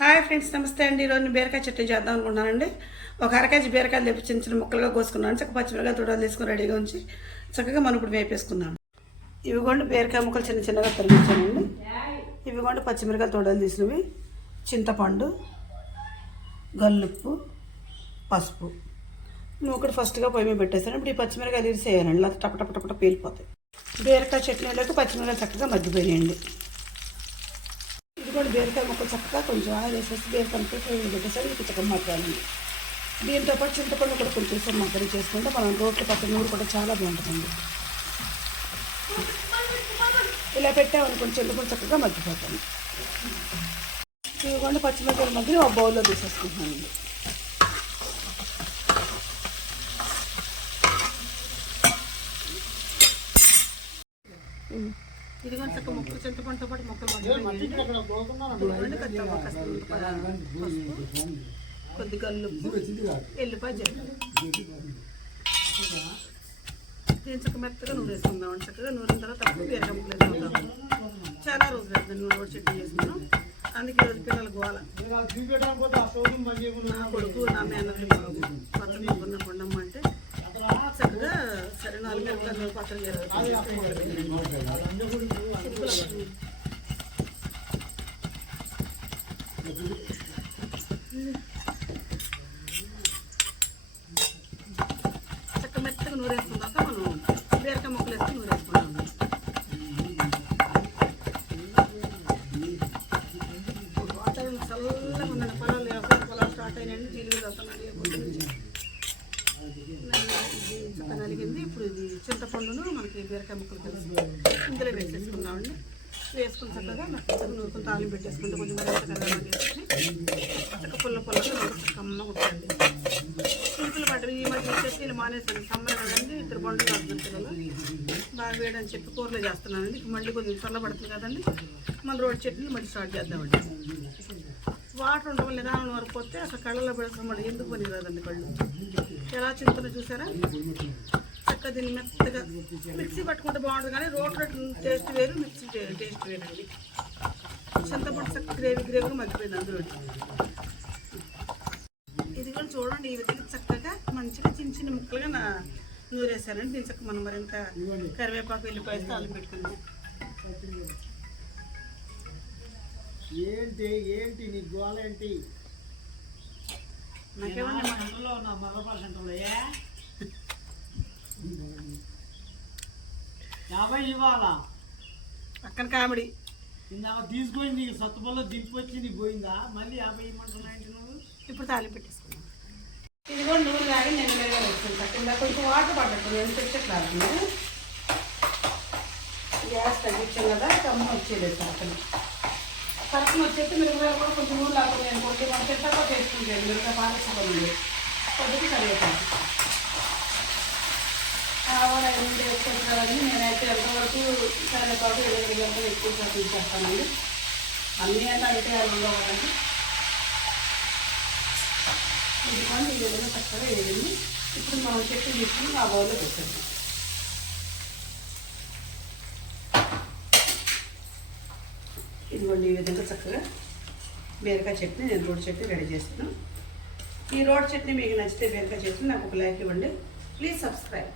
Hi friends నమస్తే అండి. ఈరోజు నేను బీరకాయ చట్నీ చేద్దాం అనుకుంటున్నానండి. ఒక అర బీరకాయలు తెప్పి చిన్న చిన్న ముక్కలుగా కోసుకున్నాను. చక్క పచ్చిమిరకాయ తోటలు తీసుకుని రెడీగా ఉంచి చక్కగా మనం ఇప్పుడు వేపేసుకుందాం. ఇవిగోండి బీరకాయ ముక్కలు చిన్న చిన్నగా తరిగించానండి. ఇవిగోండి పచ్చిమిరకాయ తోటలు తీసినవి. చింతపండు గల్లుప్పు పసుపు. మూకుడు ఫస్ట్గా పొయ్యి మీద పెట్టేస్తాను. ఇప్పుడు ఈ పచ్చిమిరకాయలు తీసేయాలండి లేకపోతే టప టప టప పేలిపోతాయి. బీరకాయ చట్నీలోకి పచ్చిమిరకాయ చక్కగా మగ్గిపోయాయండి కూడా బీరకాయ మొక్క చక్కగా కొంచెం ఆయిల్ వేసేసి బీరకాయ ముక్కలు ఫ్రై పెట్టేసరి ఇది మగ్గాలి. దీంతో పాటు చింతపండు కూడా కొంచెం సేపు మగ్గరి చేసుకుంటే మనం రోట్లు పక్కన నూరు కూడా చాలా బాగుంటుందండి. ఇలా పెట్టామనుకోండి చింతపండు చక్కగా మగ్గిపోతాను ఇవ్వకుండా పచ్చిమిరపకాయలు మధ్య ఒక బౌల్లో తీసేసుకుంటున్నాను. Mm-hmm. కూడా చక్క ముక్కలు చింతపండుతో పాటు మొక్కలు ఇదిగోండి కొద్దిగా ఎల్లిపాయ దీని చక్క మెత్తగా నూనె వేసుకుందాం చక్కగా నూనె తర్వాత బీరకాయ ముక్కలు వేసుకుందాం చాలా రోజులు అవుతుంది నూనె కూడా చట్నీ చేసుకున్నాం. అందుకే ఈరోజు పిల్లలు గోల. నా కొడుకు నా మేనల్ని కొత్త ముగ్గున్న కొండమ్మ అంటే చక్కగా సరే నాలుగు మిరపకాయలు పచ్చడి చక్క మెత్తగా నూరేసుకున్నాక మనం బీరకాయ మొక్కలు వేసుకుని నూరేసుకున్నాం వాతావరణం చల్లగా ఉందండి. పొలాలు వ్యవసాయ పొలాలు స్టార్ట్ అయినాయండి. జీలుగు వస్తున్నాయి పొద్దు నుంచి ఇది చక్క నలిగింది. ఇప్పుడు ఇది చింతపండును మనకి బీరకాయ ముక్కలు కలిసి ఇందులో వేసేసుకున్నామండి వేసుకుని చక్కగా మెత్తగా నూరుకుని తాలింపు పెట్టేసుకుంటే కొంచెం మరింత వేసుకుని చక్క పుల్ల పుల్లగా కమ్మ ఉంటుంది చిలుకలు పడ్డవి ఈ మధ్య చట్నీలు మానేసాను సమ్మర్ కదండి ఇద్దరు పండుగ కాస్తుంది పిల్లలు బాగా వేయడని చెప్పి కూరలు చేస్తున్నానండి. మళ్ళీ కొంచెం చల్లబడుతుంది కదండి. మళ్ళీ రోడ్ చట్నీలు మళ్ళీ స్టార్ట్ చేద్దామండి. వాటర్ ఉండడం నిదానం వరకు పోతే అసలు కళ్ళలో పెడతాం మళ్ళీ ఎందుకు పని రాదండి కళ్ళు? ఎలా చింతలో చూసారా? చక్కగా దీన్ని మెత్తగా మిక్సీ పట్టుకుంటే బాగుంటుంది కానీ రోట్లో టేస్ట్ వేరు మిక్సీ టేస్ట్ వేరండి చింతపండు చక్క గ్రేవీ గ్రేవీగా మగ్గిపోయింది అందులో ఇది కూడా చూడండి ఈ విధంగా చక్కగా మంచిగా చిన్న చిన్న ముక్కలుగా నా నూరేసానండి దీని చక్క మనం మరింత కరివేపాకు వెళ్ళిపోయి తాళం పెట్టుకున్నాం ఏంటి ఏంటి నీ గోల యాభై ఇవ్వాలా. పక్కన కామెడీ. ఇందాక తీసుకొని నీకు సత్తుపల్లో దింపొచ్చి నీకు పోయిందా? మళ్ళీ యాభై ఇవ్వమంటున్నా ఏంటి నువ్వు? ఇప్పుడు తాళి పెట్టేసుకున్నాం ఇది కూడా నూనె లాగా నేను వేగా వేసుకుంటా కింద కొంచెం వాటర్ పడ్డట్టు నేను తెచ్చట్లేదు గ్యాస్ తగ్గించాం కదా కమ్మ వచ్చేది సరకలు సరకలు వచ్చేస్తే మిరపకాయలు కూడా కొంచెం నూనె లాగా నేను కొంచెం మనం చెట్టగా చేసుకుంటాను మిరపకాయ పారేసుకోండి కొద్దిగా కరివేపాకు. ఆవాలు అన్ని వేసుకుంటారని నేనైతే ఎంతవరకు కరివేపాకు ఇరవై గంటలు ఎక్కువ శాతం చేస్తానండి. అన్నీ అంటే అయితే అవి ఉండవు ఇది కానీ ఈ విధంగా చక్కగా వేయండి. ఇప్పుడు మనం చెట్టు తీసుకుని ఆ బౌల్లో పెట్టండి ఇదిగోండి ఈ విధంగా చక్కగా బీరకాయ చట్నీ నేను రోడ్ చట్నీ రెడీ చేస్తాను ఈ రోడ్ చట్నీ మీకు నచ్చితే బీరకాయ చట్నీ నాకు ఒక లైక్ ఇవ్వండి. Please subscribe.